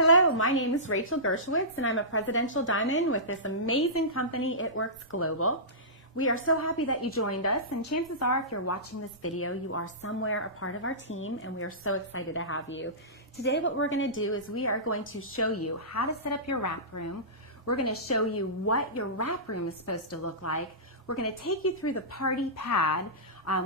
Hello, my name is Rachel Gershowitz and I'm a Presidential Diamond with this amazing company, It Works Global. We are so happy that you joined us, and chances are if you're watching this video, you are somewhere a part of our team, and we are so excited to have you. Today what we're going to do is we are going to show you how to set up your wrap room. We're going to show you what your wrap room is supposed to look like. We're going to take you through the party pad,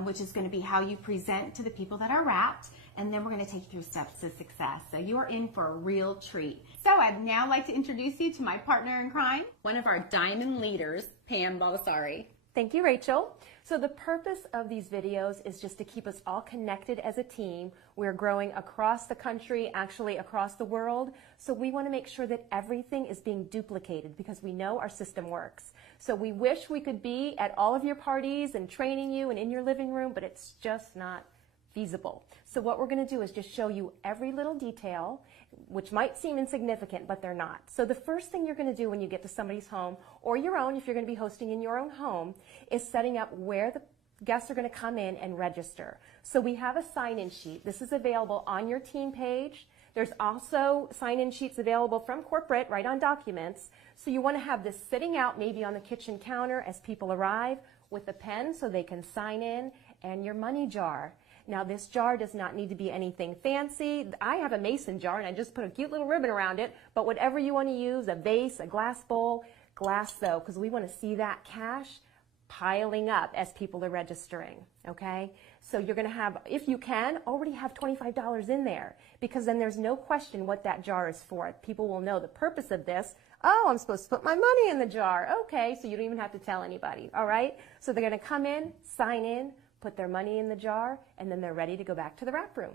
which is going to be how you present to the people that are wrapped, and then we're going to take you through steps to success. So you are in for a real treat. So I'd now like to introduce you to my partner in crime, one of our diamond leaders, Pam Baldessari. Thank you, Rachel. So the purpose of these videos is just to keep us all connected as a team. We're growing across the country, actually across the world. So we want to make sure that everything is being duplicated because we know our system works. So we wish we could be at all of your parties and training you and in your living room, but it's just not feasible. So what we're going to do is just show you every little detail, which might seem insignificant, but they're not. So the first thing you're going to do when you get to somebody's home, or your own, if you're going to be hosting in your own home, is setting up where the guests are going to come in and register. So we have a sign-in sheet. This is available on your team page. There's also sign-in sheets available from corporate right on documents. So you want to have this sitting out maybe on the kitchen counter as people arrive with a pen so they can sign in, and your money jar. Now this jar does not need to be anything fancy. I have a mason jar and I just put a cute little ribbon around it, but whatever you want to use, a vase, a glass bowl, glass though, because we want to see that cash piling up as people are registering, okay? So you're going to have, if you can, already have $25 in there, because then there's no question what that jar is for. People will know the purpose of this. Oh, I'm supposed to put my money in the jar. Okay, so you don't even have to tell anybody, all right? So they're going to come in, sign in, put their money in the jar, and then they're ready to go back to the wrap room.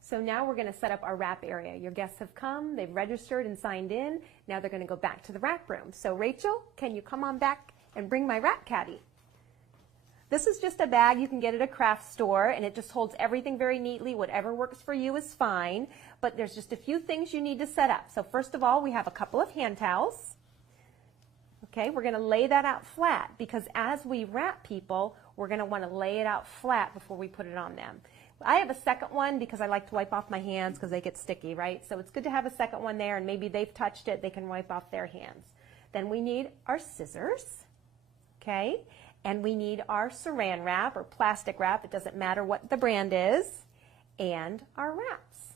So now we're going to set up our wrap area. Your guests have come, they've registered and signed in. Now they're going to go back to the wrap room. So Rachel, can you come on back and bring my wrap caddy? This is just a bag you can get at a craft store, and it just holds everything very neatly. Whatever works for you is fine, but there's just a few things you need to set up. So first of all, we have a couple of hand towels. Okay, we're going to lay that out flat because as we wrap people, we're going to want to lay it out flat before we put it on them. I have a second one because I like to wipe off my hands because they get sticky, right? So it's good to have a second one there, and maybe they've touched it, they can wipe off their hands. Then we need our scissors, okay? And we need our saran wrap or plastic wrap, it doesn't matter what the brand is, and our wraps.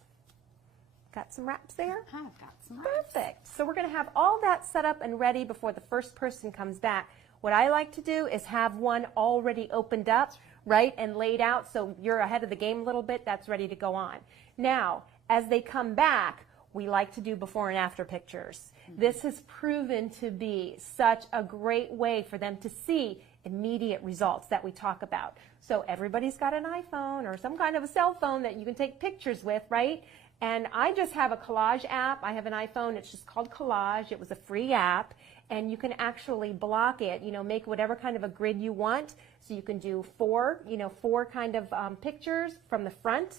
Got some wraps there? I've got some wraps. Perfect. So we're going to have all that set up and ready before the first person comes back. What I like to do is have one already opened up, right, and laid out so you're ahead of the game a little bit. That's ready to go on. Now, as they come back, we like to do before and after pictures. This has proven to be such a great way for them to see immediate results that we talk about. So everybody's got an iPhone or some kind of a cell phone that you can take pictures with, right? And I just have a collage app. I have an iPhone. It's just called Collage. It was a free app. And you can actually block it, make whatever kind of a grid you want. So you can do four kind of pictures from the front.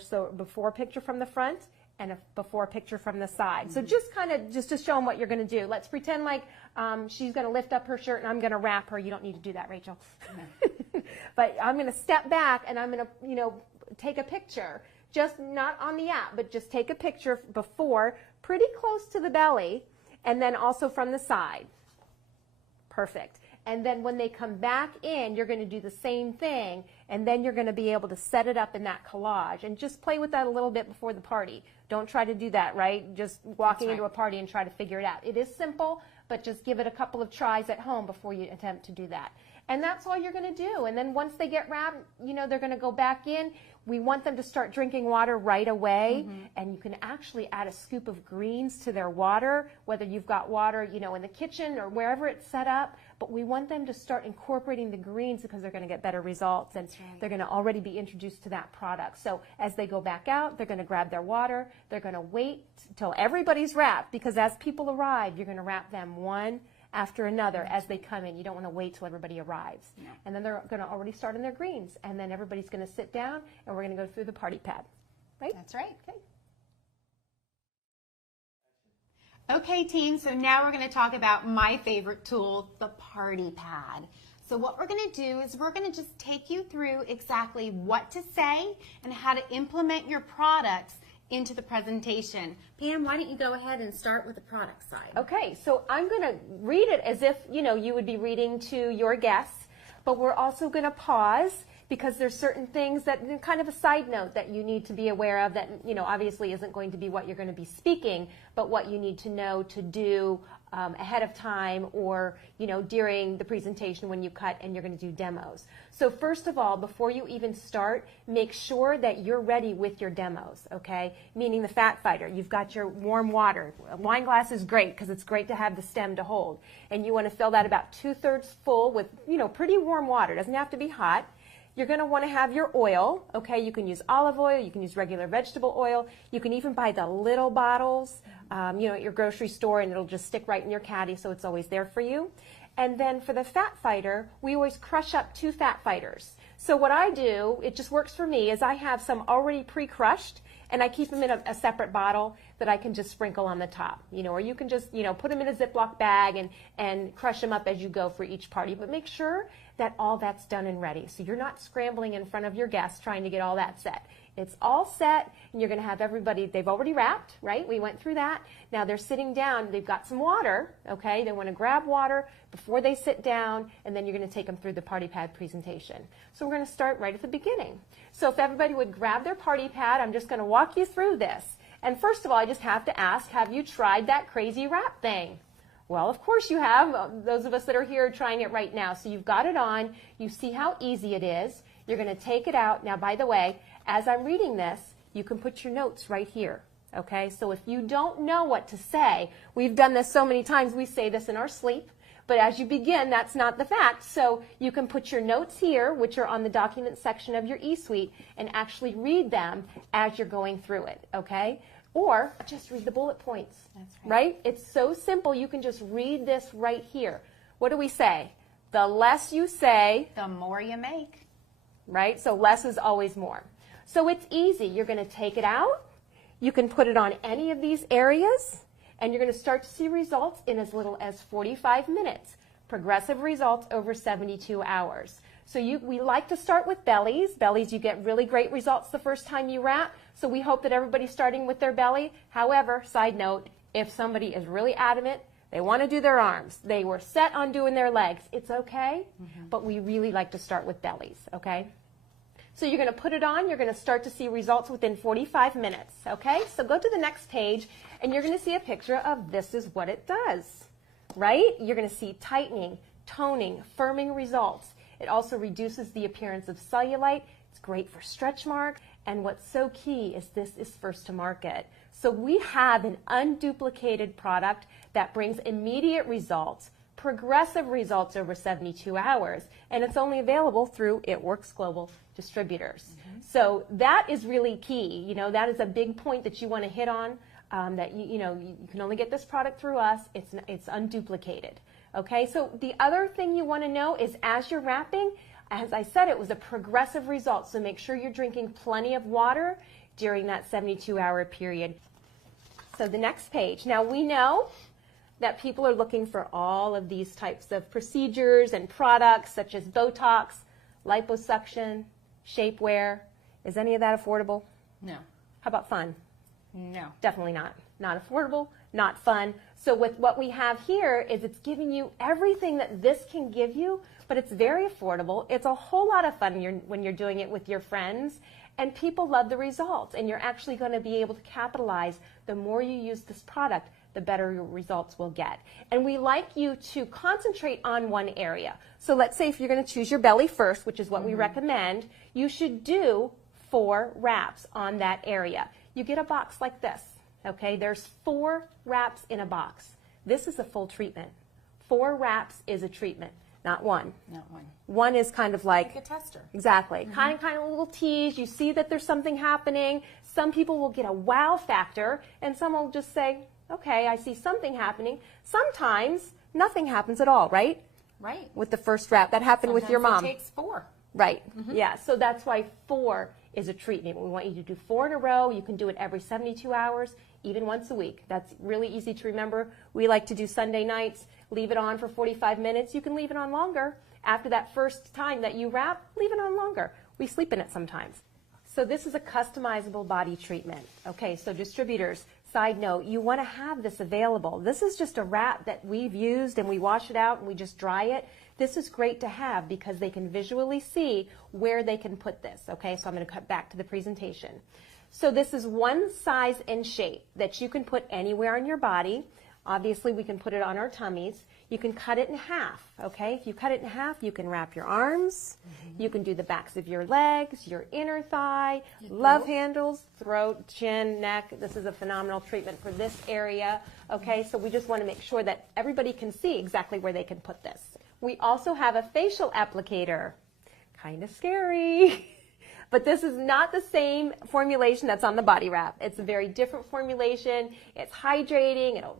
So before picture from the front and a before picture from the side. So just to show them what you're going to do. Let's pretend like she's going to lift up her shirt and I'm going to wrap her. You don't need to do that, Rachel. But I'm going to step back and I'm going to, take a picture. Just not on the app, but just take a picture before, pretty close to the belly, and then also from the side. Perfect. And then when they come back in, you're going to do the same thing, and then you're going to be able to set it up in that collage. And just play with that a little bit before the party. Don't try to do that, right? Just walking into a party and try to figure it out. It is simple, but just give it a couple of tries at home before you attempt to do that. And that's all you're going to do. And then once they get wrapped, they're going to go back in. We want them to start drinking water right away. And you can actually add a scoop of greens to their water, whether you've got water, in the kitchen or wherever it's set up. But we want them to start incorporating the greens because they're going to get better results. And they're going to already be introduced to that product. So as they go back out, they're going to grab their water. They're going to wait till everybody's wrapped, because as people arrive, you're going to wrap them one after another as they come in. You don't want to wait till everybody arrives. No. And then they're going to already start on their greens. And then everybody's going to sit down and we're going to go through the party pad. Right? That's right. Okay. Okay, team, so now we're going to talk about my favorite tool, the party pad. So what we're going to do is we're going to just take you through exactly what to say and how to implement your products into the presentation. Pam, why don't you go ahead and start with the product side? Okay, so I'm going to read it as if, you would be reading to your guests, but we're also going to pause because there's certain things that, kind of a side note that you need to be aware of that, obviously isn't going to be what you're going to be speaking, but what you need to know to do ahead of time or, during the presentation when you cut and you're going to do demos. So first of all, before you even start, make sure that you're ready with your demos, okay? Meaning the fat fighter. You've got your warm water. A wine glass is great because it's great to have the stem to hold. And you want to fill that about 2/3 full with, pretty warm water. It doesn't have to be hot. You're going to want to have your oil, okay? You can use olive oil, you can use regular vegetable oil, you can even buy the little bottles, at your grocery store, and it'll just stick right in your caddy, so it's always there for you. And then for the fat fighter, we always crush up 2 fat fighters. So what I do, it just works for me, is I have some already pre-crushed, and I keep them in a separate bottle that I can just sprinkle on the top, or you can just, put them in a Ziploc bag and crush them up as you go for each party. But make sure that all that's done and ready. So you're not scrambling in front of your guests trying to get all that set. It's all set, and you're going to have everybody, they've already wrapped, right? We went through that. Now they're sitting down, they've got some water, okay? They want to grab water before they sit down, and then you're going to take them through the party pad presentation. So we're going to start right at the beginning. So if everybody would grab their party pad, I'm just going to walk you through this. And first of all, I just have to ask, have you tried that crazy wrap thing? Well, of course you have. Those of us that are here are trying it right now. So you've got it on. You see how easy it is. You're going to take it out. Now, by the way, as I'm reading this, you can put your notes right here. Okay? So if you don't know what to say, we've done this so many times, we say this in our sleep. But as you begin, that's not the fact. So you can put your notes here, which are on the document section of your eSuite, and actually read them as you're going through it. Okay? Or just read the bullet points. That's right. It's so simple. You can just read this right here. What do we say? The less you say, the more you make. Right? So less is always more. So it's easy. You're going to take it out. You can put it on any of these areas, and you're going to start to see results in as little as 45 minutes. Progressive results over 72 hours. So we like to start with bellies. Bellies, you get really great results the first time you wrap. So we hope that everybody's starting with their belly. However, side note, if somebody is really adamant, they want to do their arms, they were set on doing their legs, it's okay, but we really like to start with bellies, okay? So you're going to put it on, you're going to start to see results within 45 minutes, okay? So go to the next page, and you're going to see a picture of this is what it does, right? You're going to see tightening, toning, firming results. It also reduces the appearance of cellulite. It's great for stretch mark. And what's so key is this is first to market. So we have an unduplicated product that brings immediate results, progressive results over 72 hours, and it's only available through It Works Global Distributors. So that is really key. That is a big point that you want to hit on, that you can only get this product through us. It's unduplicated. Okay, so the other thing you want to know is as you're wrapping, as I said, it was a progressive result, so make sure you're drinking plenty of water during that 72-hour period. So the next page. Now we know that people are looking for all of these types of procedures and products such as Botox, liposuction, shapewear. Is any of that affordable? No. How about fun? No. Definitely not. Not affordable, not fun. So with what we have here is it's giving you everything that this can give you, but it's very affordable. It's a whole lot of fun when you're doing it with your friends, and people love the results, and you're actually going to be able to capitalize. The more you use this product, the better your results will get. And we like you to concentrate on one area. So let's say if you're going to choose your belly first, which is what we recommend, you should do 4 wraps on that area. You get a box like this. Okay, there's 4 wraps in a box. This is a full treatment. 4 wraps is a treatment, not one. Not one. One is kind of like a tester. Exactly. Kind of a little tease. You see that there's something happening. Some people will get a wow factor, and some will just say, okay, I see something happening. Sometimes nothing happens at all, right? Right. With the first wrap. That happened with your mom. It takes 4. Right. Yeah. So that's why 4 is a treatment. We want you to do 4 in a row. You can do it every 72 hours, even once a week. That's really easy to remember. We like to do Sunday nights, leave it on for 45 minutes. You can leave it on longer. After that first time that you wrap, leave it on longer. We sleep in it sometimes. So this is a customizable body treatment. Okay, so distributors, side note, you want to have this available. This is just a wrap that we've used and we wash it out and we just dry it. This is great to have because they can visually see where they can put this. Okay, so I'm going to cut back to the presentation. So this is one size and shape that you can put anywhere on your body. Obviously, we can put it on our tummies. You can cut it in half, okay? If you cut it in half, you can wrap your arms. You can do the backs of your legs, your inner thigh, love handles, throat, chin, neck. This is a phenomenal treatment for this area, okay? So we just want to make sure that everybody can see exactly where they can put this. We also have a facial applicator. Kind of scary. But this is not the same formulation that's on the body wrap. It's a very different formulation. It's hydrating. It'll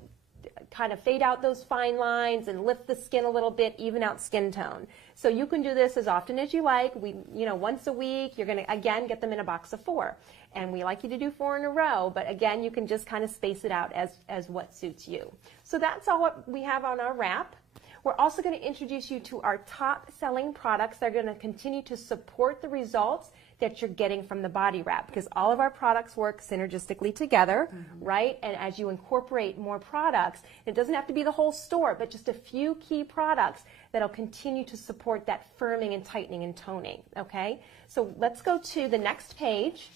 kind of fade out those fine lines and lift the skin a little bit, even out skin tone. So you can do this as often as you like. Once a week, you're going to, again, get them in a box of 4. And we like you to do 4 in a row, but again, you can just kind of space it out as what suits you. So that's all what we have on our wrap. We're also going to introduce you to our top selling products that are going to continue to support the results that you're getting from the body wrap, because all of our products work synergistically together, right? And as you incorporate more products, it doesn't have to be the whole store, but just a few key products that'll continue to support that firming and tightening and toning, okay? So let's go to the next page,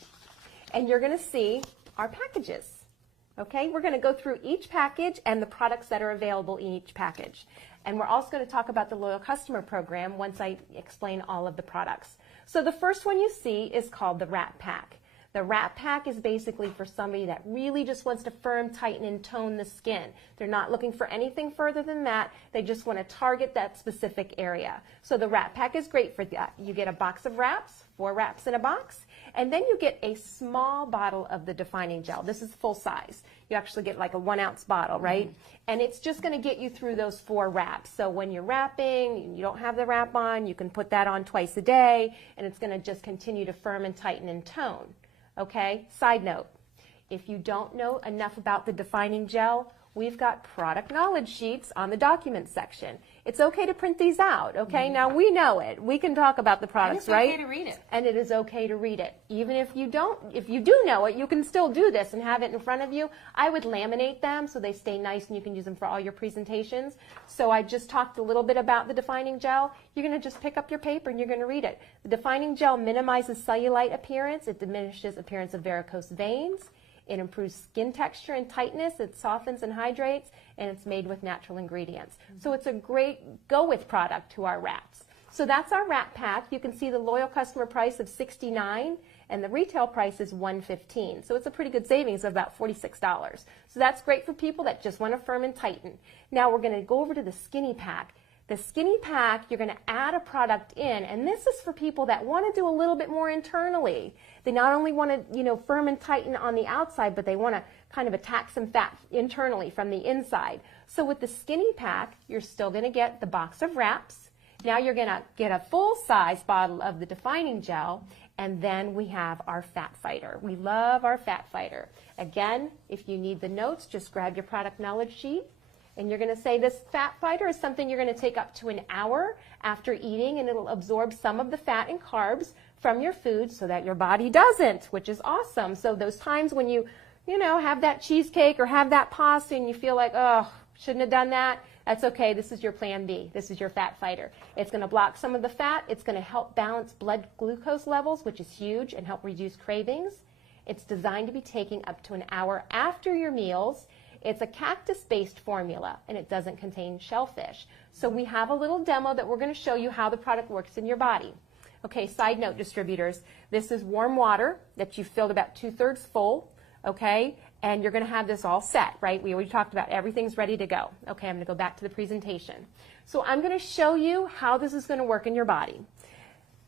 and you're going to see our packages, okay? We're going to go through each package and the products that are available in each package. And we're also going to talk about the Loyal Customer Program once I explain all of the products. So the first one you see is called the Wrap Pack. The Wrap Pack is basically for somebody that really just wants to firm, tighten, and tone the skin. They're not looking for anything further than that. They just want to target that specific area. So the Wrap Pack is great for that. You get a box of wraps, 4 wraps in a box, and then you get a small bottle of the defining gel. This is full size. You actually get like a 1-ounce bottle, right? And it's just going to get you through those 4 wraps. So when you're wrapping, you don't have the wrap on, you can put that on twice a day, and it's going to just continue to firm and tighten and tone. Okay? Side note, if you don't know enough about the defining gel, we've got product knowledge sheets on the documents section. It's okay to print these out, okay? Now we know it. We can talk about the products, right? And it's okay to read it. And it is okay to read it. Even if you do know it, you can still do this and have it in front of you. I would laminate them so they stay nice and you can use them for all your presentations. So I just talked a little bit about the defining gel. You're going to just pick up your paper and you're going to read it. The defining gel minimizes cellulite appearance. It diminishes appearance of varicose veins. It improves skin texture and tightness, it softens and hydrates, and it's made with natural ingredients. So it's a great go-with product to our wraps. So that's our wrap pack. You can see the loyal customer price of $69, and the retail price is $115. So it's a pretty good savings of about $46. So that's great for people that just want to firm and tighten. Now we're going to go over to the skinny pack. The skinny pack, you're going to add a product in, and this is for people that want to do a little bit more internally. They not only want to, firm and tighten on the outside, but they want to kind of attack some fat internally from the inside. So with the skinny pack, you're still going to get the box of wraps. Now you're going to get a full-size bottle of the defining gel, and then we have our fat fighter. We love our fat fighter. Again, if you need the notes, just grab your product knowledge sheet. And you're going to say this fat fighter is something you're going to take up to an hour after eating, and it'll absorb some of the fat and carbs from your food so that your body doesn't, which is awesome. So those times when you have that cheesecake or have that pasta and you feel like, oh, shouldn't have done that, that's okay. This is your plan B. This is your fat fighter. It's going to block some of the fat. It's going to help balance blood glucose levels, which is huge, and help reduce cravings. It's designed to be taken up to an hour after your meals. It's a cactus-based formula, and it doesn't contain shellfish. So we have a little demo that we're going to show you how the product works in your body. Okay, side note, distributors, this is warm water that you filled about 2/3 full, okay? And you're going to have this all set, right? We already talked about everything's ready to go. Okay, I'm going to go back to the presentation. So I'm going to show you how this is going to work in your body.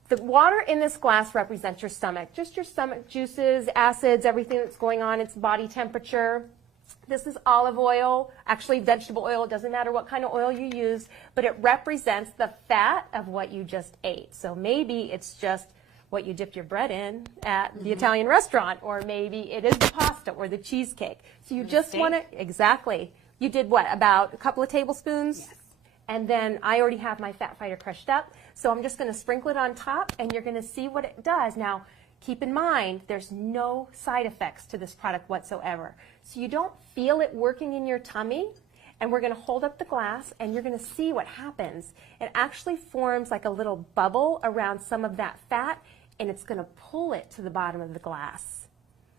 The water in this glass represents your stomach, just your stomach juices, acids, everything that's going on, it's body temperature. This is olive oil, actually vegetable oil. It doesn't matter what kind of oil you use, but it represents the fat of what you just ate. So maybe it's just what you dipped your bread in at the Italian restaurant, or maybe it is the pasta or the cheesecake. So you just want to, exactly. You did what, about a couple of tablespoons? Yes. And then I already have my Fat Fighter crushed up, so I'm just going to sprinkle it on top, and you're going to see what it does. Now, keep in mind, there's no side effects to this product whatsoever. So you don't feel it working in your tummy, and we're going to hold up the glass, and you're going to see what happens. It actually forms like a little bubble around some of that fat, and it's going to pull it to the bottom of the glass.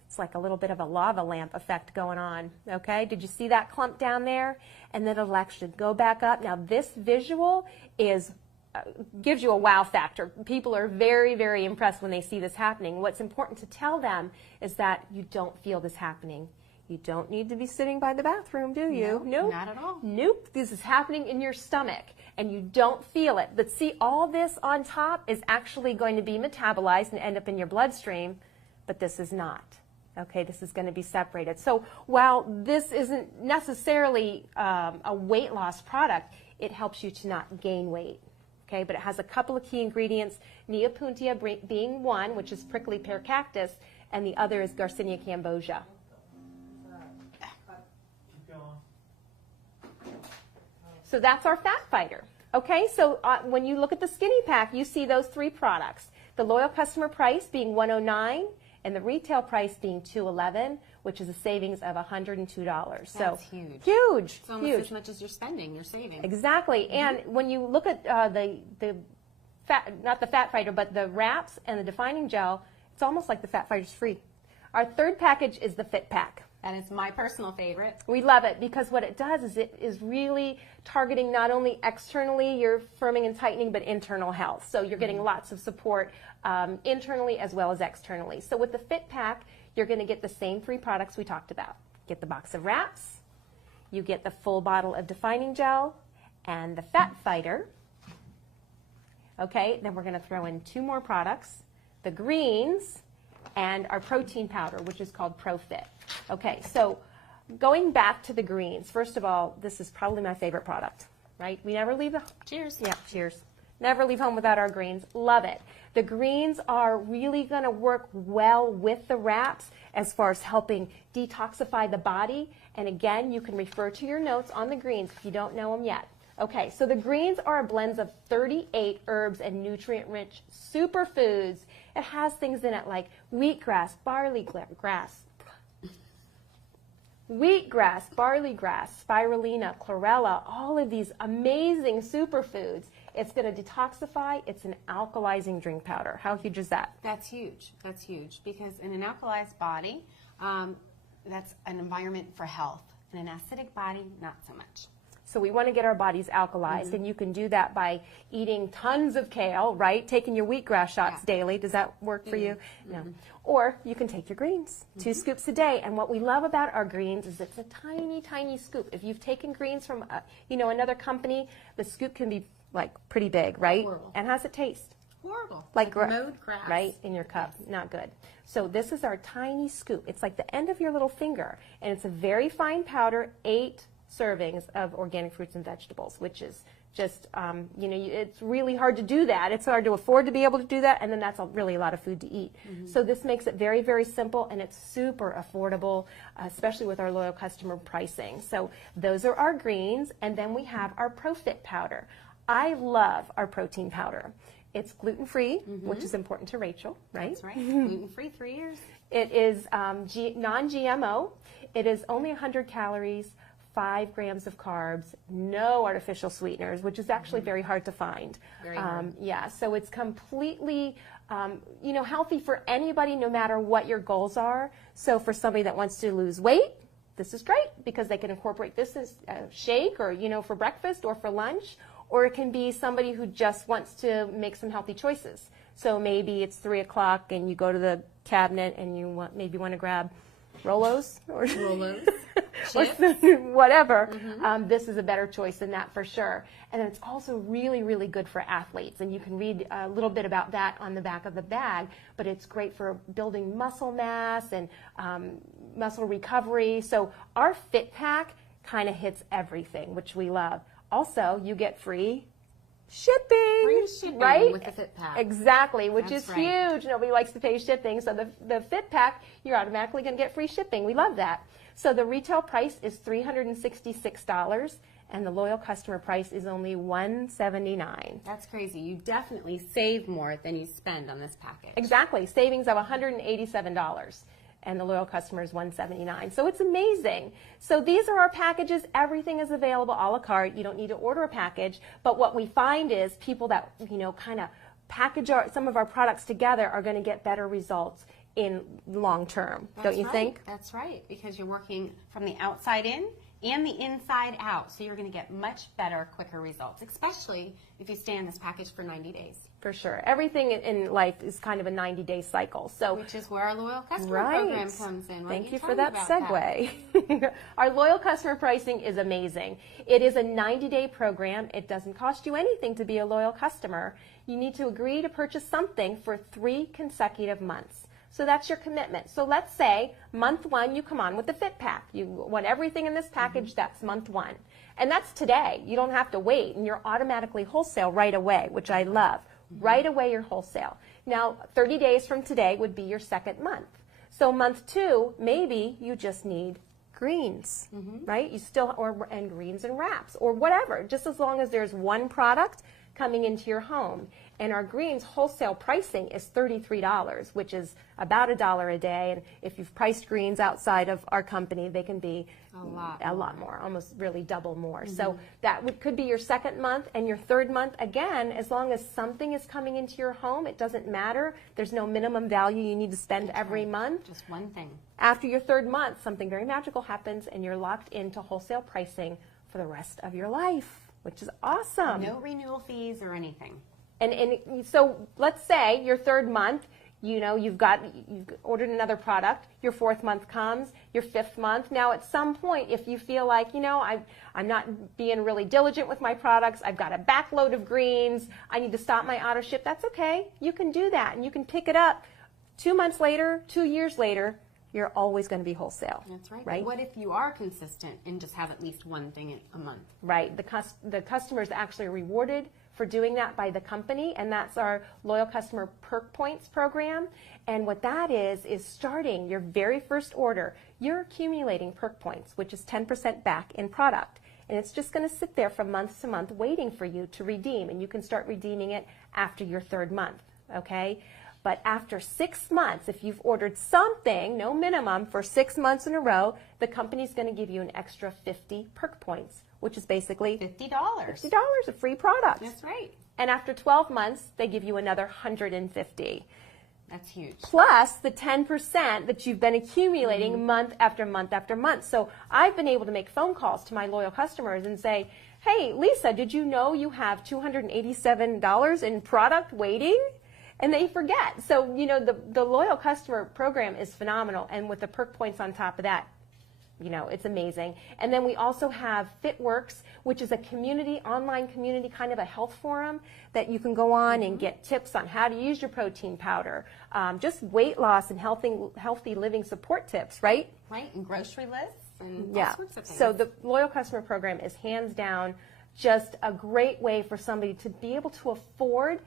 It's like a little bit of a lava lamp effect going on, okay? Did you see that clump down there? And then it'll actually go back up. Now, this visual gives you a wow factor. People are very, very impressed when they see this happening. What's important to tell them is that you don't feel this happening. You don't need to be sitting by the bathroom, do you? Nope, not at all. Nope. This is happening in your stomach, and you don't feel it. But see, all this on top is actually going to be metabolized and end up in your bloodstream, but this is not. Okay, this is going to be separated. So while this isn't necessarily a weight loss product, it helps you to not gain weight. Okay, but it has a couple of key ingredients, Neopuntia being one, which is prickly pear cactus, and the other is Garcinia cambogia. So that's our Fat Fighter. Okay, so when you look at the skinny pack, you see those three products. The loyal customer price being $109, and the retail price being $211, which is a savings of $102. That's so huge. Huge. It's almost as much as you're spending, you're saving. Exactly. And when you look at the fat, not the Fat Fighter, but the wraps and the defining gel, it's almost like the Fat Fighter's free. Our third package is the Fit Pack. That is my personal favorite. We love it because what it does is it is really targeting not only externally your firming and tightening, but internal health. So you're getting lots of support internally as well as externally. So with the Fit Pack, you're going to get the same three products we talked about. Get the box of wraps, you get the full bottle of defining gel, and the Fat Fighter. Okay, then we're going to throw in two more products, the greens, and our protein powder, which is called ProFit. Okay, so going back to the greens, first of all, this is probably my favorite product, right? We never leave the... Cheers. Yeah, cheers. Never leave home without our greens. Love it. The greens are really going to work well with the wraps as far as helping detoxify the body. And again, you can refer to your notes on the greens if you don't know them yet. Okay, so the greens are a blend of 38 herbs and nutrient-rich superfoods. It has things in it like wheatgrass, barley grass, spirulina, chlorella, all of these amazing superfoods. It's going to detoxify. It's an alkalizing drink powder. How huge is that? That's huge. That's huge because in an alkalized body, that's an environment for health. In an acidic body, not so much. So we want to get our bodies alkalized, and you can do that by eating tons of kale, right? Taking your wheatgrass shots daily. Does that work for you? No. Or you can take your greens, 2 scoops a day. And what we love about our greens is it's a tiny, tiny scoop. If you've taken greens from, another company, the scoop can be like pretty big, right? Horrible. And how's it taste? Horrible. Like mowed grass. Right, in your cup. Yes. Not good. So this is our tiny scoop. It's like the end of your little finger, and it's a very fine powder, 8 servings of organic fruits and vegetables, which is just, it's really hard to do that. It's hard to afford to be able to do that, and then that's really a lot of food to eat. So this makes it very, very simple, and it's super affordable, especially with our loyal customer pricing. So those are our greens, and then we have our ProFit powder. I love our protein powder. It's gluten-free, which is important to Rachel, right? That's right. Gluten-free, 3 years. It is non-GMO. It is only 100 calories, 5 grams of carbs, no artificial sweeteners, which is actually very hard to find. Very hard. Yeah, so it's completely, healthy for anybody, no matter what your goals are. So for somebody that wants to lose weight, this is great because they can incorporate this as a shake or, for breakfast or for lunch. Or it can be somebody who just wants to make some healthy choices. So maybe it's 3 o'clock and you go to the cabinet and you maybe want to grab Rolos or whatever. This is a better choice than that for sure. And then it's also really, really good for athletes. And you can read a little bit about that on the back of the bag. But it's great for building muscle mass and muscle recovery. So our Fit Pack kind of hits everything, which we love. Also, you get free shipping. Free shipping, right? With the Fit Pack. Exactly, which That's is right. huge. Nobody likes to pay shipping. So the Fit Pack, you're automatically going to get free shipping. We love that. So the retail price is $366, and the loyal customer price is only $179. That's crazy. You definitely save more than you spend on this package. Exactly, savings of $187. And the loyal customer is $179. So it's amazing. So these are our packages. Everything is available a la carte. You don't need to order a package. But what we find is people that, kind of package some of our products together are going to get better results in long term. Don't you think? That's right, because you're working from the outside in and the inside out. So you're going to get much better, quicker results, especially if you stay in this package for 90 days. For sure. Everything in life is kind of a 90-day cycle. So, which is where our loyal customer program comes in. Thank you for that segue. Our loyal customer pricing is amazing. It is a 90-day program. It doesn't cost you anything to be a loyal customer. You need to agree to purchase something for 3 consecutive months. So that's your commitment. So let's say month 1, you come on with the Fit Pack. You want everything in this package, that's month 1. And that's today. You don't have to wait, and you're automatically wholesale right away, which I love. Right away, you're wholesale. Now, 30 days from today would be your second month. So month 2, maybe you just need greens, right? You still, and greens and wraps, or whatever, just as long as there's one product coming into your home. And our greens wholesale pricing is $33, which is about $1 a day. And if you've priced greens outside of our company, they can be a lot more, almost really double more. So that could be your second month, and your third month, again, as long as something is coming into your home, it doesn't matter. There's no minimum value you need to spend every month. Just one thing. After your third month, something very magical happens, and you're locked into wholesale pricing for the rest of your life, which is awesome. No renewal fees or anything. And so let's say your third month, you've ordered another product, your fourth month comes, your fifth month. Now at some point, if you feel like, I'm not being really diligent with my products, I've got a backload of greens, I need to stop my auto ship, that's okay. You can do that, and you can pick it up 2 months later, 2 years later. You're always going to be wholesale. That's right. What if you are consistent and just have at least one thing a month? Right. The customer is actually rewarded for doing that by the company, and that's our Loyal Customer Perk Points program. And what that is starting your very first order, you're accumulating perk points, which is 10% back in product. And it's just going to sit there from month to month waiting for you to redeem, and you can start redeeming it after your third month, okay? But after 6 months, if you've ordered something, no minimum, for 6 months in a row, the company's going to give you an extra 50 perk points, which is basically $50. $50 of free products. That's right. And after 12 months, they give you another 150. That's huge. Plus the 10% that you've been accumulating month after month after month. So I've been able to make phone calls to my loyal customers and say, hey, Lisa, did you know you have $287 in product waiting? And they forget. So, the loyal customer program is phenomenal. And with the perk points on top of that, it's amazing. And then we also have FitWorks, which is a online community, kind of a health forum that you can go on and get tips on how to use your protein powder, just weight loss and healthy living support tips, right? Right, and grocery lists and all sorts of things. So the loyal customer program is hands down just a great way for somebody to be able to afford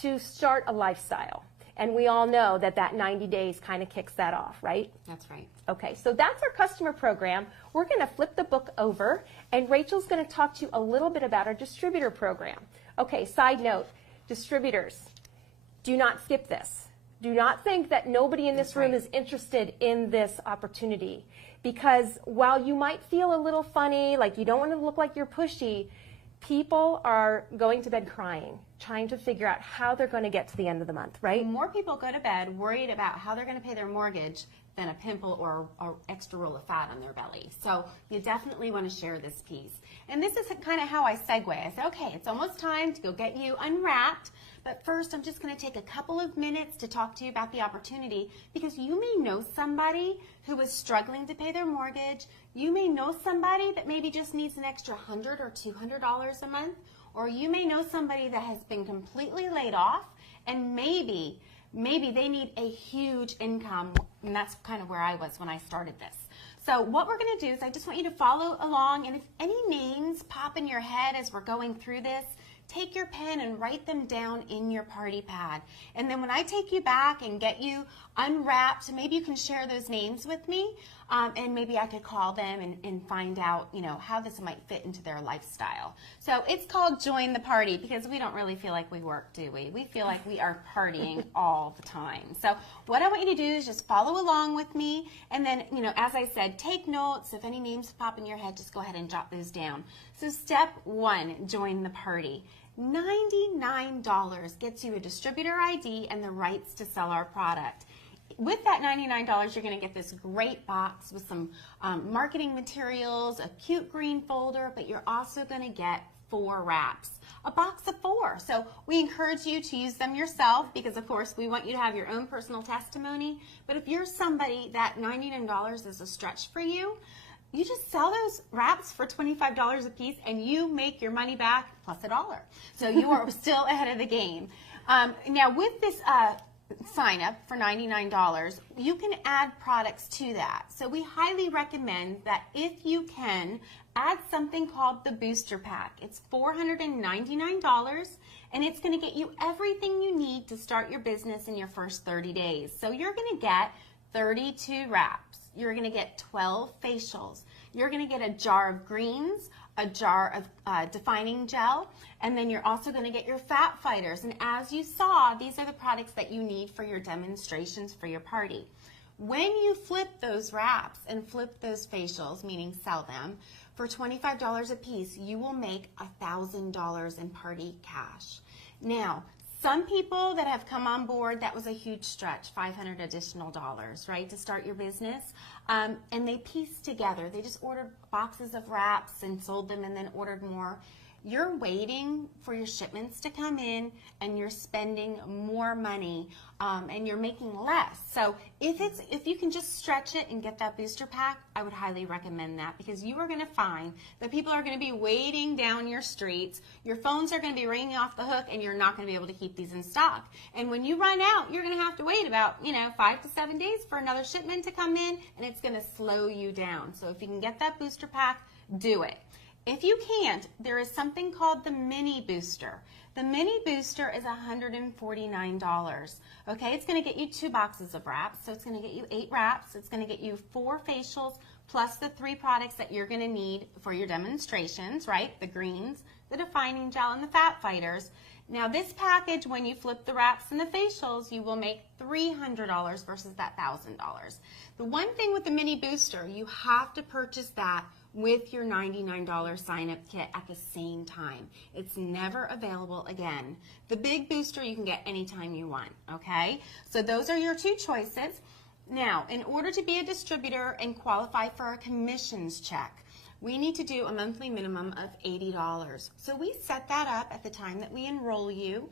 to start a lifestyle. And we all know that 90 days kind of kicks that off, right? That's right. Okay, so that's our customer program. We're going to flip the book over, and Rachel's going to talk to you a little bit about our distributor program. Okay, side note, distributors, do not skip this. Do not think that nobody in this room is interested in this opportunity, because while you might feel a little funny, like you don't want to look like you're pushy, people are going to bed crying, trying to figure out how they're going to get to the end of the month, right? More people go to bed worried about how they're going to pay their mortgage than a pimple or extra roll of fat on their belly. So you definitely want to share this piece. And this is kind of how I segue. I say, okay, it's almost time to go get you unwrapped. But first, I'm just going to take a couple of minutes to talk to you about the opportunity, because you may know somebody who is struggling to pay their mortgage. You may know somebody that maybe just needs an extra $100 or $200 a month. Or you may know somebody that has been completely laid off, and maybe they need a huge income, and that's kind of where I was when I started this. So what we're going to do is I just want you to follow along, and if any names pop in your head as we're going through this, take your pen and write them down in your party pad. And then when I take you back and get you unwrapped, maybe you can share those names with me, and maybe I could call them and find out, you know, how this might fit into their lifestyle. So it's called Join the Party because we don't really feel like we work, do we? We feel like we are partying all the time. So what I want you to do is just follow along with me, and then, you know, as I said, take notes. If any names pop in your head, just go ahead and jot those down. So step 1, join the party. $99 gets you a distributor ID and the rights to sell our product. With that $99, you're going to get this great box with some marketing materials, a cute green folder, but you're also going to get 4 wraps, a box of 4. So we encourage you to use them yourself because, of course, we want you to have your own personal testimony. But if you're somebody that $99 is a stretch for you, you just sell those wraps for $25 a piece and you make your money back plus $1. So you are still ahead of the game. Now with this sign up for $99, you can add products to that. So we highly recommend that if you can, add something called the booster pack. It's $499 and it's going to get you everything you need to start your business in your first 30 days. So you're going to get 32 wraps. You're going to get 12 facials. You're going to get a jar of greens, a jar of defining gel, and then you're also going to get your fat fighters. And as you saw, these are the products that you need for your demonstrations for your party. When you flip those wraps and flip those facials, meaning sell them, for $25 a piece, you will make $1,000 in party cash. Now, some people that have come on board, that was a huge stretch, $500 additional dollars, right, to start your business. And they pieced together. They just ordered boxes of wraps and sold them and then ordered more. You're waiting for your shipments to come in and you're spending more money and you're making less. So if you can just stretch it and get that booster pack, I would highly recommend that because you are going to find that people are going to be waiting down your streets. Your phones are going to be ringing off the hook and you're not going to be able to keep these in stock. And when you run out, you're going to have to wait about 5 to 7 days for another shipment to come in, and it's going to slow you down. So if you can get that booster pack, do it. If you can't, there is something called the mini booster. The mini booster is $149. Okay, it's going to get you 2 boxes of wraps, so it's going to get you 8 wraps. It's going to get you 4 facials plus the 3 products that you're going to need for your demonstrations, right? The greens, the defining gel, and the fat fighters. Now this package, when you flip the wraps and the facials, you will make $300 versus that $1,000. The one thing with the mini booster, you have to purchase that with your $99 sign-up kit at the same time. It's never available again. The big booster you can get anytime you want, okay? So those are your 2 choices. Now, in order to be a distributor and qualify for a commissions check, we need to do a monthly minimum of $80. So we set that up at the time that we enroll you.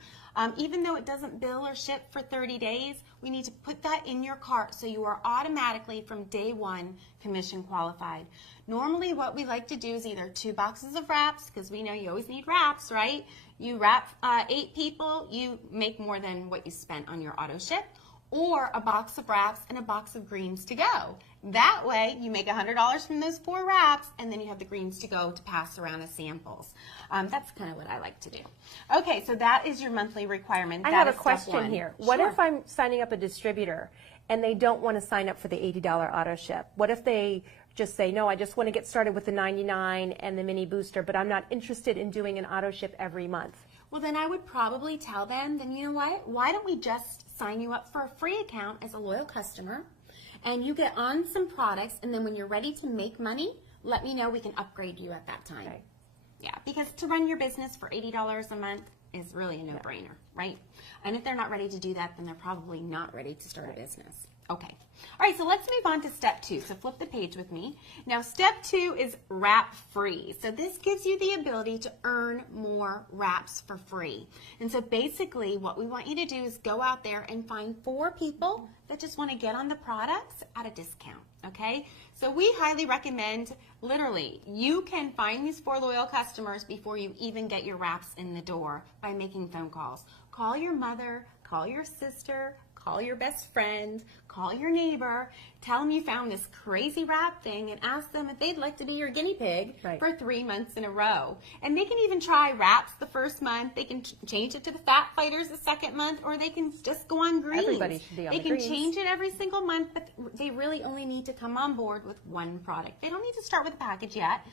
Even though it doesn't bill or ship for 30 days, we need to put that in your cart so you are automatically from day 1 commission qualified. Normally what we like to do is either 2 boxes of wraps, because we know you always need wraps, right? You wrap 8 people, you make more than what you spent on your auto ship, or a box of wraps and a box of greens to go. That way, you make $100 from those 4 wraps, and then you have the greens to go to pass around as samples. That's kind of what I like to do. Okay, so that is your monthly requirement. I have a question here. What Sure. if I'm signing up a distributor and they don't want to sign up for the $80 auto ship? What if they just say, no, I just want to get started with the $99 and the mini booster, but I'm not interested in doing an auto ship every month? Well, then I would probably tell them, then you know what? Why don't we just sign you up for a free account as a loyal customer, and you get on some products, and then when you're ready to make money, let me know. We can upgrade you at that time. Okay. Yeah, because to run your business for $80 a month is really a no-brainer, right? And if they're not ready to do that, then they're probably not ready to start a business. Okay. All right, so let's move on to step 2. So flip the page with me. Now, step 2 is wrap free. So this gives you the ability to earn more wraps for free. And so basically what we want you to do is go out there and find 4 people that just want to get on the products at a discount, okay? So we highly recommend, literally, you can find these 4 loyal customers before you even get your wraps in the door by making phone calls. Call your mother, call your sister, call your best friend, call your neighbor, tell them you found this crazy wrap thing, and ask them if they'd like to be your guinea pig for 3 months in a row. And they can even try wraps the first month. They can change it to the Fat Fighters the second month, or they can just go on greens. Everybody should be on They the can greens. change it every single month, but they really only need to come on board with one product. They don't need to start with a package yet.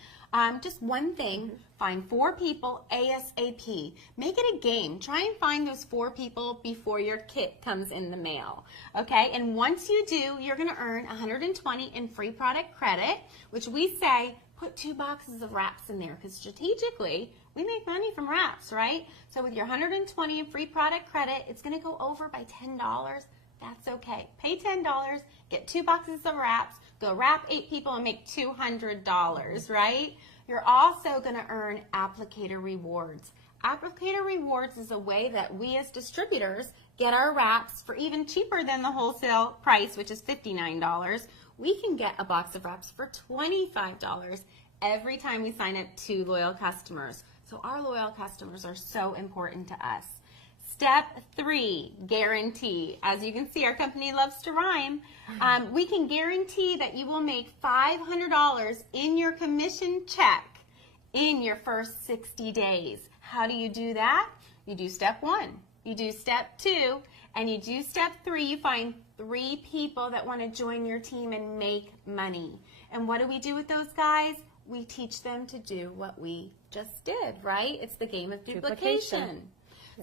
Just one thing, find 4 people ASAP. Make it a game. Try and find those 4 people before your kit comes in the mail. Okay, and once you do, you're going to earn 120 in free product credit, which we say put 2 boxes of wraps in there, because strategically, we make money from wraps, right? So with your 120 in free product credit, it's going to go over by $10. That's okay. Pay $10, get 2 boxes of wraps, go wrap 8 people and make $200, right? You're also going to earn applicator rewards. Applicator rewards is a way that we as distributors get our wraps for even cheaper than the wholesale price, which is $59. We can get a box of wraps for $25 every time we sign up 2 loyal customers. So our loyal customers are so important to us. Step 3, guarantee. As you can see, our company loves to rhyme. We can guarantee that you will make $500 in your commission check in your first 60 days. How do you do that? You do step 1, you do step 2, and you do step 3. You find 3 people that want to join your team and make money. And what do we do with those guys? We teach them to do what we just did, right? It's the game of duplication.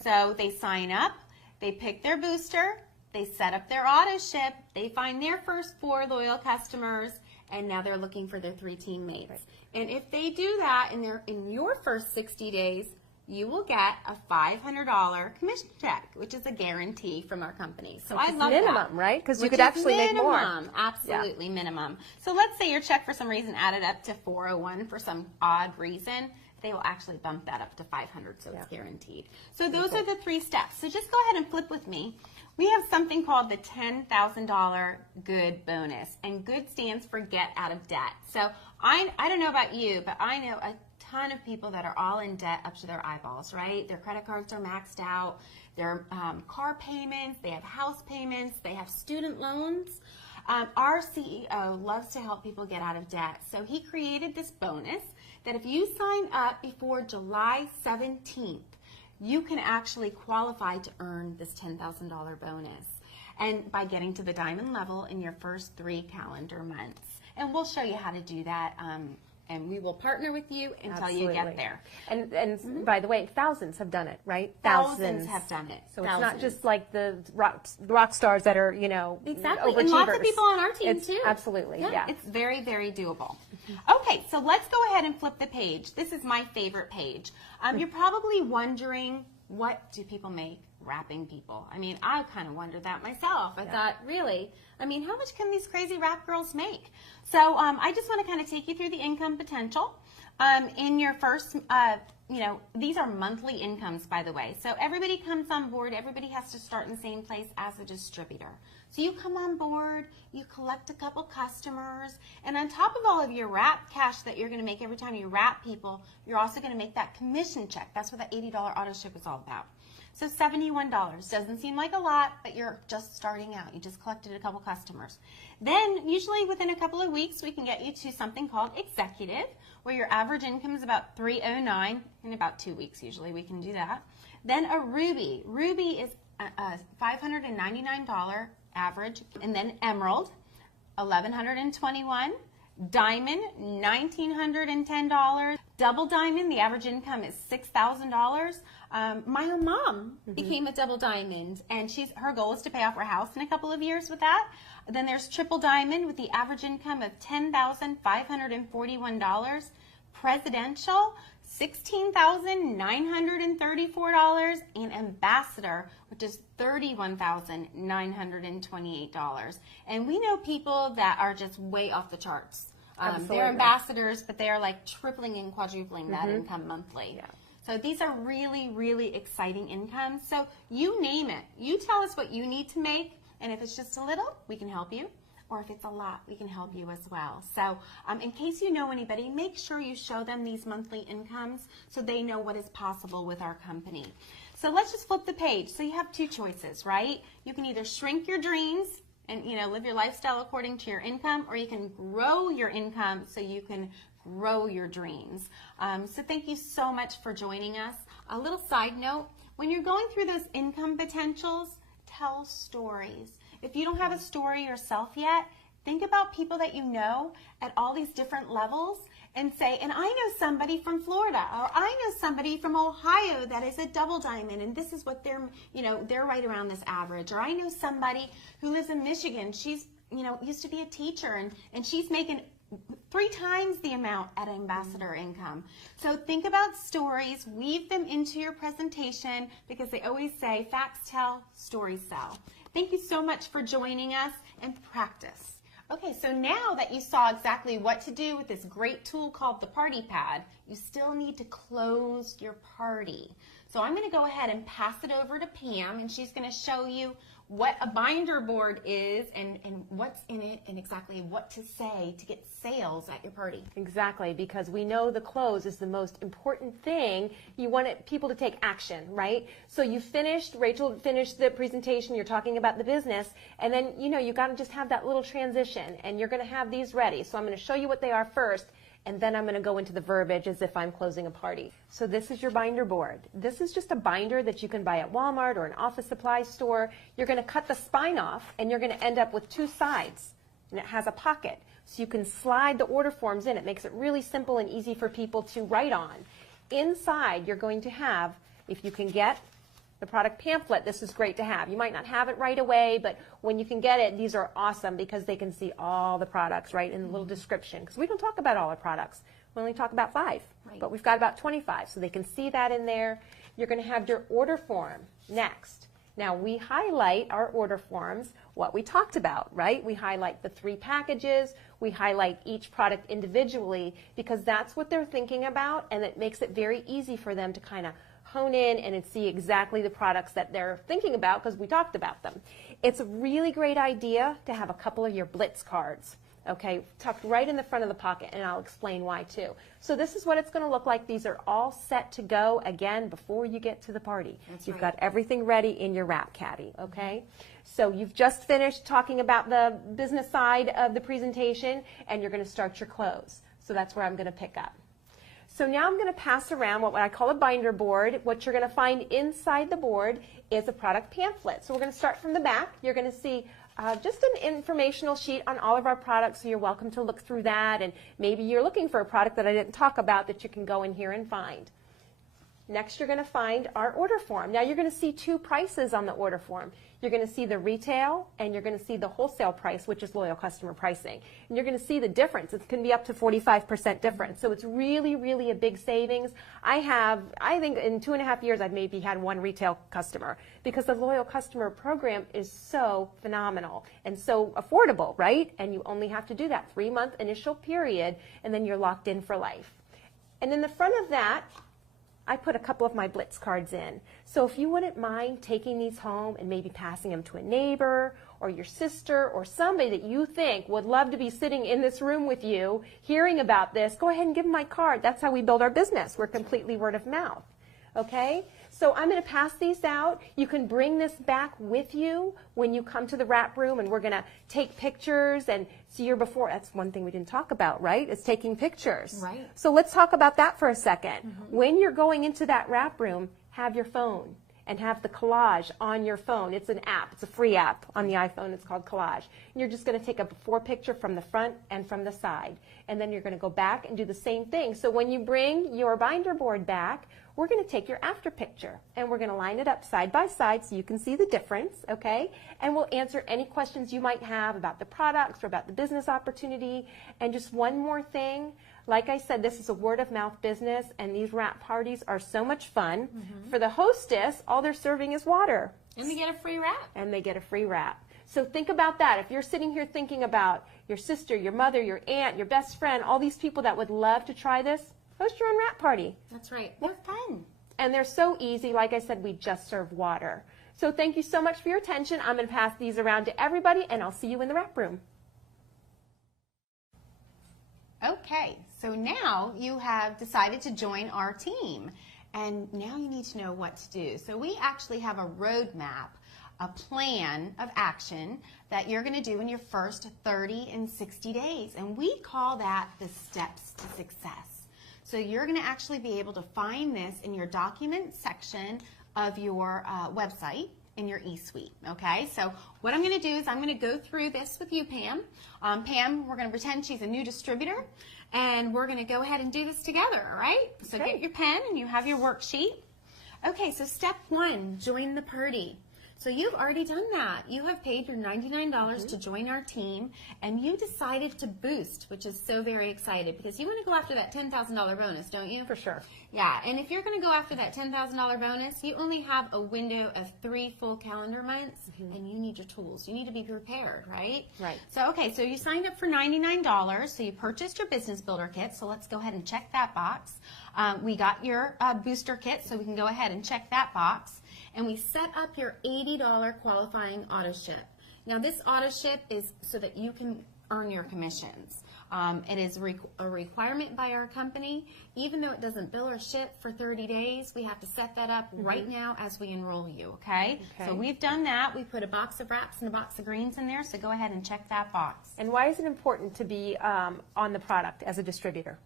So they sign up, they pick their booster, they set up their auto ship, they find their first 4 loyal customers, and now they're looking for their 3 teammates. And if they do that in your first 60 days, you will get a $500 commission check, which is a guarantee from our company. So I love minimum, that. right? Because you could actually make more. Absolutely minimum. So let's say your check for some reason added up to $401 for some odd reason. They will actually bump that up to $500, so it's guaranteed. So those are the 3 steps. So just go ahead and flip with me. We have something called the $10,000 good bonus, and good stands for get out of debt. So I don't know about you, but I know a ton of people that are all in debt up to their eyeballs, right? Their credit cards are maxed out, their car payments, they have house payments, they have student loans. Our CEO loves to help people get out of debt, so he created this bonus that if you sign up before July 17th, you can actually qualify to earn this $10,000 bonus, and by getting to the diamond level in your first 3 calendar months. And we'll show you how to do that, and we will partner with you until you get there. And by the way, thousands have done it, right? Thousands have done it. So it's not just like the rock stars that are, exactly. And lots of people on our team too. Absolutely, yeah. It's very, very doable. Okay, so let's go ahead and flip the page. This is my favorite page. You're probably wondering, what do people make wrapping people? I mean, I kind of wondered that myself. I thought, really? I mean, how much can these crazy wrap girls make? So I just want to kind of take you through the income potential. In your first, these are monthly incomes, by the way. So everybody comes on board. Everybody has to start in the same place as a distributor. So you come on board, you collect a couple customers, and on top of all of your wrap cash that you're going to make every time you wrap people, you're also going to make that commission check. That's what that $80 auto ship is all about. So $71 doesn't seem like a lot, but you're just starting out. You just collected a couple customers. Then usually within a couple of weeks, we can get you to something called executive, where your average income is about $309. In about 2 weeks, usually we can do that. Then a ruby. Ruby is a $599 average, and then emerald, $1,121. Diamond, $1,910. Double diamond, the average income is $6,000. My own mom became a double diamond, and her goal is to pay off her house in a couple of years with that. Then there's triple diamond with the average income of $10,541. Presidential, $16,934, and ambassador, which is $31,928. And we know people that are just way off the charts. They're ambassadors, but they are like tripling and quadrupling that income monthly. Yeah. So these are really, really exciting incomes. So you name it. You tell us what you need to make, and if it's just a little, we can help you. Or if it's a lot, we can help you as well. So in case you know anybody, make sure you show them these monthly incomes so they know what is possible with our company. So let's just flip the page. So you have 2 choices, right? You can either shrink your dreams and live your lifestyle according to your income, or you can grow your income so you can grow your dreams. So thank you so much for joining us. A little side note, when you're going through those income potentials, tell stories. If you don't have a story yourself yet, think about people that you know at all these different levels and say, and I know somebody from Florida, or I know somebody from Ohio that is a double diamond, and this is what they're right around this average. Or I know somebody who lives in Michigan. She's, used to be a teacher, and she's making 3 times the amount at ambassador income. So think about stories, weave them into your presentation, because they always say, facts tell, stories sell. Thank you so much for joining us, and practice. Okay, so now that you saw exactly what to do with this great tool called the Party Pad, you still need to close your party. So I'm going to go ahead and pass it over to Pam, and she's going to show you what a binder board is and what's in it and exactly what to say to get sales at your party. Exactly, because we know the close is the most important thing. You want people to take action, right? So you finished, Rachel finished the presentation, you're talking about the business, and then you got to just have that little transition, and you're going to have these ready. So I'm going to show you what they are first, and then I'm going to go into the verbiage as if I'm closing a party. So this is your binder board. This is just a binder that you can buy at Walmart or an office supply store. You're going to cut the spine off, and you're going to end up with 2 sides, and it has a pocket. So you can slide the order forms in. It makes it really simple and easy for people to write on. Inside, you're going to have, if you can get the product pamphlet, this is great to have. You might not have it right away, but when you can get it, these are awesome because they can see all the products, right, in a little description. Because we don't talk about all our products. We only talk about 5, right, but we've got about 25, so they can see that in there. You're going to have your order form next. Now, we highlight our order forms, what we talked about, right? We highlight the 3 packages. We highlight each product individually because that's what they're thinking about, and it makes it very easy for them to kind of hone in and see exactly the products that they're thinking about because we talked about them. It's a really great idea to have a couple of your Blitz cards, okay, tucked right in the front of the pocket, and I'll explain why too. So this is what it's going to look like. These are all set to go, again, before you get to the party. You've got everything ready in your wrap caddy, okay? So you've just finished talking about the business side of the presentation, and you're going to start your close. So that's where I'm going to pick up. So now I'm going to pass around what I call a binder board. What you're going to find inside the board is a product pamphlet. So we're going to start from the back. You're going to see just an informational sheet on all of our products, so you're welcome to look through that, and maybe you're looking for a product that I didn't talk about that you can go in here and find. Next, you're going to find our order form. Now, you're going to see 2 prices on the order form. You're going to see the retail, and you're going to see the wholesale price, which is loyal customer pricing. And you're going to see the difference. It can be up to 45% difference. So it's really, really a big savings. I think in 2.5 years, I've maybe had 1 retail customer because the loyal customer program is so phenomenal and so affordable, right? And you only have to do that 3-month initial period, and then you're locked in for life. And in the front of that, I put a couple of my Blitz cards in. So if you wouldn't mind taking these home and maybe passing them to a neighbor or your sister or somebody that you think would love to be sitting in this room with you, hearing about this, go ahead and give them my card. That's how we build our business. We're completely word of mouth. Okay? So I'm going to pass these out. You can bring this back with you when you come to the wrap room, and we're going to take pictures and see your before. That's one thing we didn't talk about, right? Is taking pictures. Right. So let's talk about that for a second. When you're going into that wrap room, have your phone and have the collage on your phone. It's an app. It's a free app on the iPhone. It's called Collage. And you're just going to take a before picture from the front and from the side. And then you're going to go back and do the same thing. So when you bring your binder board back, we're going to take your after picture, and we're going to line it up side by side so you can see the difference, okay? And we'll answer any questions you might have about the products or about the business opportunity. And just one more thing, like I said, this is a word-of-mouth business, and these wrap parties are so much fun. For the hostess, all they're serving is water. And they get a free wrap. And they get a free wrap. So think about that. If you're sitting here thinking about your sister, your mother, your aunt, your best friend, all these people that would love to try this, host your own wrap party. That's right. They're fun. And they're so easy. Like I said, we just serve water. So thank you so much for your attention. I'm going to pass these around to everybody, and I'll see you in the wrap room. Okay, so now you have decided to join our team, and now you need to know what to do. So we actually have a roadmap a plan of action that you're going to do in your first 30 and 60 days. And we call that the steps to success. So you're going to actually be able to find this in your documents section of your website, in your eSuite, okay? So what I'm going to do is I'm going to go through this with you, Pam. Pam, we're going to pretend she's a new distributor, and we're going to go ahead and do this together, all right? So Okay. get your pen and you have your worksheet. Okay, so step 1, join the party. So you've already done that. You have paid your $99 to join our team, and you decided to boost, which is so very excited because you want to go after that $10,000 bonus, don't you? For sure. Yeah, and if you're going to go after that $10,000 bonus, you only have a window of 3 full calendar months, and you need your tools. You need to be prepared, right? Right. So, okay, so you signed up for $99, so you purchased your business builder kit, so let's go ahead and check that box. We got your booster kit, so we can go ahead and check that box. And we set up your $80 qualifying auto ship. Now this auto ship is so that you can earn your commissions. It is a requirement by our company. Even though it doesn't bill or ship for 30 days, we have to set that up right now as we enroll you, okay? Okay. So we've done that. We put a box of wraps and a box of greens in there, so go ahead and check that box. And why is it important to be on the product as a distributor?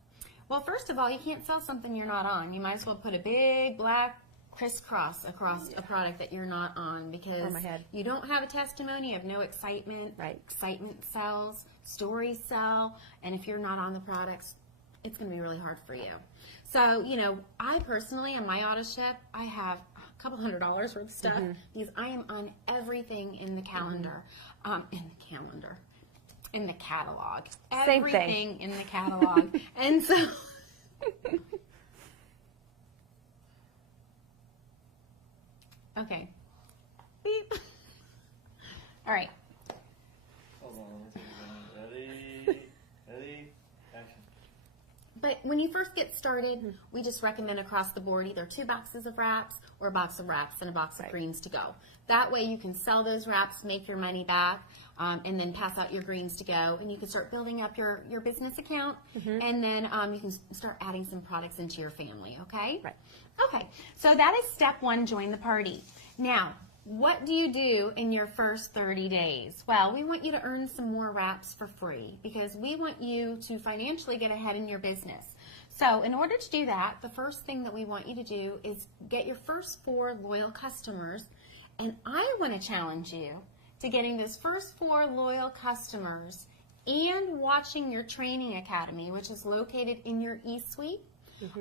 Well, first of all, you can't sell something you're not on. You might as well put a big black crisscross across a product that you're not on because On my head. you don't have a testimony, you have no excitement. Right. Excitement sells, stories sell, and if you're not on the products, it's going to be really hard for you. So, you know, I personally, on my auto ship, I have a couple $100 worth of stuff because I am on everything in the calendar, in the catalog. Same Everything thing. in the catalog. And so... Okay. Beep. All right. Hold on, ready, action. But when you first get started, we just recommend across the board either 2 boxes of wraps or a box of wraps and a box of greens to go. That way you can sell those wraps, make your money back, and then pass out your greens to go. And you can start building up your business account, and then you can start adding some products into your family, okay? Right. Okay, so that is step 1, join the party. Now, what do you do in your first 30 days? Well, we want you to earn some more wraps for free because we want you to financially get ahead in your business. So in order to do that, the first thing that we want you to do is get your first 4 loyal customers, and I want to challenge you to getting those first 4 loyal customers and watching your training academy, which is located in your eSuite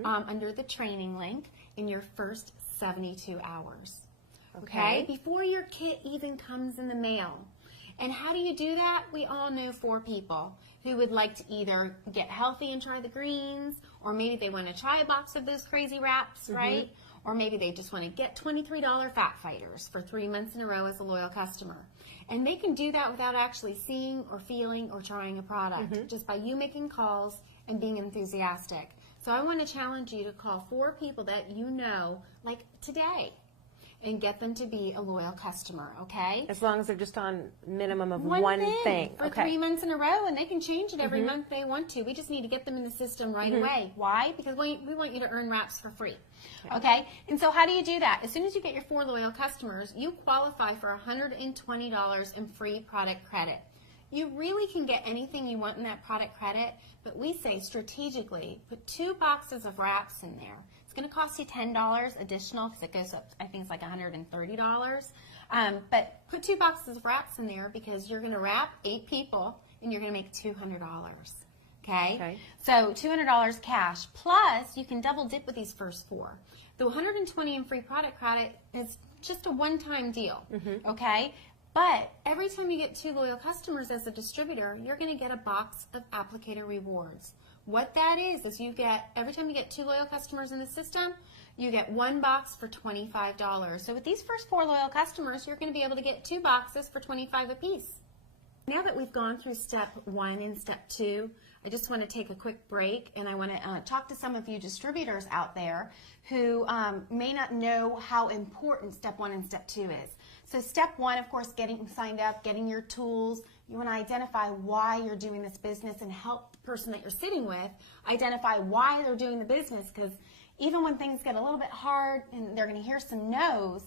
under the training link in your first 72 hours. Okay? Before your kit even comes in the mail. And how do you do that? We all know 4 people who would like to either get healthy and try the greens, or maybe they want to try a box of those crazy wraps, right? Or maybe they just want to get $23 Fat Fighters for 3 months in a row as a loyal customer. And they can do that without actually seeing or feeling or trying a product, just by you making calls and being enthusiastic. So I want to challenge you to call 4 people that you know, like today, and get them to be a loyal customer, okay? As long as they're just on minimum of one thing. For Okay. 3 months in a row, and they can change it every month they want to. We just need to get them in the system right away. Why? Because we want you to earn wraps for free. Okay? And so how do you do that? As soon as you get your 4 loyal customers, you qualify for $120 in free product credit. You really can get anything you want in that product credit, but we say strategically, put 2 boxes of wraps in there. It's going to cost you $10 additional because it goes up, I think it's like $130. But put 2 boxes of wraps in there because you're going to wrap 8 people and you're going to make $200. Okay? So $200 cash. Plus, you can double dip with these first 4. The $120 in free product credit is just a one-time deal. Okay? But every time you get 2 loyal customers as a distributor, you're going to get a box of applicator rewards. What that is you get, every time you get 2 loyal customers in the system, you get 1 box for $25. So with these first 4 loyal customers, you're going to be able to get 2 boxes for $25 apiece. Now that we've gone through step 1 and step 2, I just want to take a quick break, and I want to talk to some of you distributors out there who may not know how important step 1 and step 2 is. So step 1, of course, getting signed up, getting your tools. You want to identify why you're doing this business and help the person that you're sitting with identify why they're doing the business, because even when things get a little bit hard and they're going to hear some no's,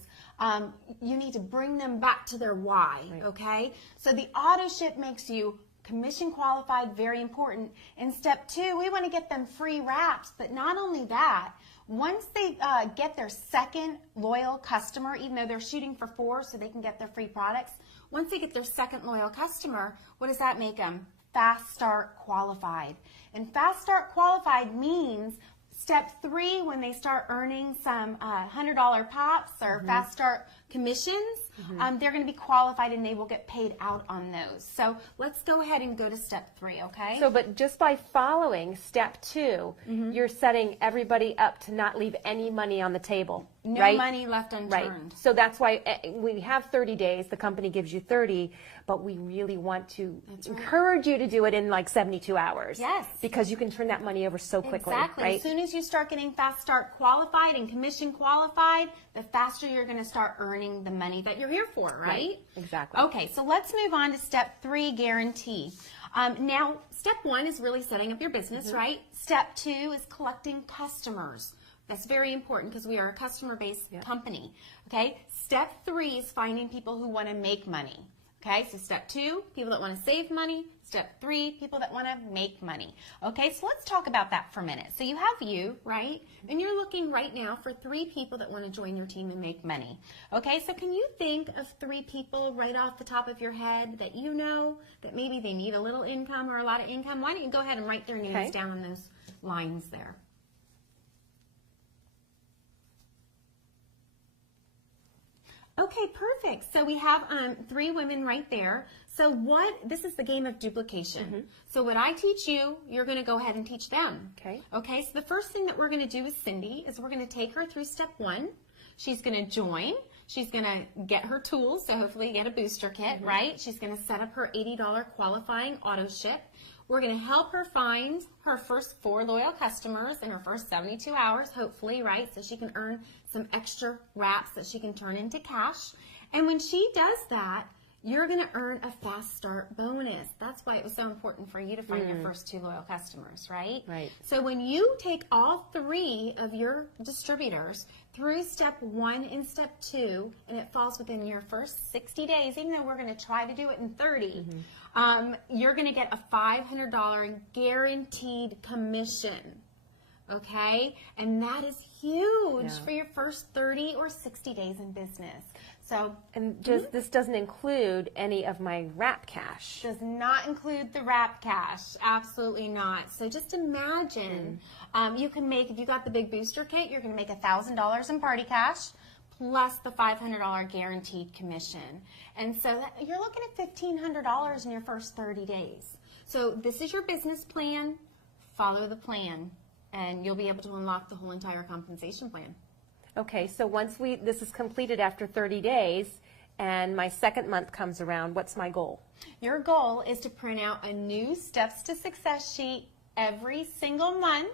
you need to bring them back to their why, okay? So the auto ship makes you commission qualified, very important. In step 2, we want to get them free wraps, but not only that, once they get their second loyal customer, even though they're shooting for 4 so they can get their free products, once they get their second loyal customer, what does that make them? Fast Start qualified. And Fast Start qualified means step 3, when they start earning some $100 pops or Fast Start commissions, they're going to be qualified and they will get paid out on those. So let's go ahead and go to step 3, okay? So, but just by following step 2, you're setting everybody up to not leave any money on the table. No right? money left unturned. Right. So that's why we have 30 days. The company gives you 30, but we really want to encourage you to do it in like 72 hours. Yes. Because you can turn that money over so quickly. Exactly. Right? As soon as you start getting Fast Start qualified and commission qualified, the faster you're going to start earning the money that you're here for, right? Exactly. Okay, so let's move on to step 3, guarantee. Now, step 1 is really setting up your business, right? Step 2 is collecting customers. That's very important because we are a customer-based company. Okay. Step 3 is finding people who want to make money. Okay. So step 2, people that want to save money. Step 3, people that want to make money. Okay. So let's talk about that for a minute. So you have you, right? And you're looking right now for 3 people that want to join your team and make money. Okay. So can you think of 3 people right off the top of your head that you know that maybe they need a little income or a lot of income? Why don't you go ahead and write their names down on those lines there? Okay, perfect. So we have 3 women right there. So this is the game of duplication. So what I teach you, you're going to go ahead and teach them. Okay. Okay, so the first thing that we're going to do with Cindy is we're going to take her through step 1. She's going to join. She's going to get her tools, so hopefully get a booster kit, right? She's going to set up her $80 qualifying auto ship. We're going to help her find her first 4 loyal customers in her first 72 hours, hopefully, right? So she can earn some extra wraps that she can turn into cash. And when she does that, you're going to earn a Fast Start bonus. That's why it was so important for you to find your first 2 loyal customers, right? Right. So when you take all 3 of your distributors through step 1 and step 2, and it falls within your first 60 days, even though we're going to try to do it in 30, you're going to get a $500 guaranteed commission. Okay? And that is huge for your first 30 or 60 days in business. So, And just this doesn't include any of my wrap cash. does not include the wrap cash. Absolutely not. So just imagine you can make, if you got the big booster kit, you're going to make $1,000 in party cash plus the $500 guaranteed commission. And so you're looking at $1,500 in your first 30 days. So this is your business plan. Follow the plan, and you'll be able to unlock the whole entire compensation plan. Okay, so once this is completed after 30 days and my second month comes around, what's my goal? Your goal is to print out a new Steps to Success sheet every single month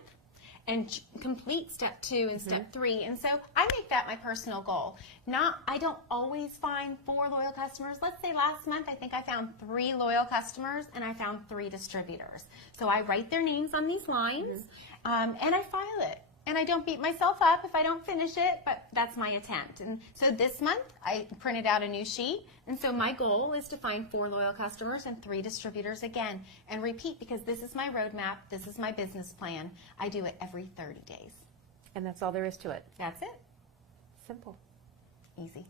and complete step 2 and step 3. And so I make that my personal goal. I don't always find 4 loyal customers. Let's say last month I think I found 3 loyal customers and I found 3 distributors. So I write their names on these lines and I file it. And I don't beat myself up if I don't finish it, but that's my attempt. And so this month, I printed out a new sheet. And so my goal is to find 4 loyal customers and 3 distributors again. And repeat, because this is my roadmap, this is my business plan. I do it every 30 days. And that's all there is to it. That's it. Simple. Easy.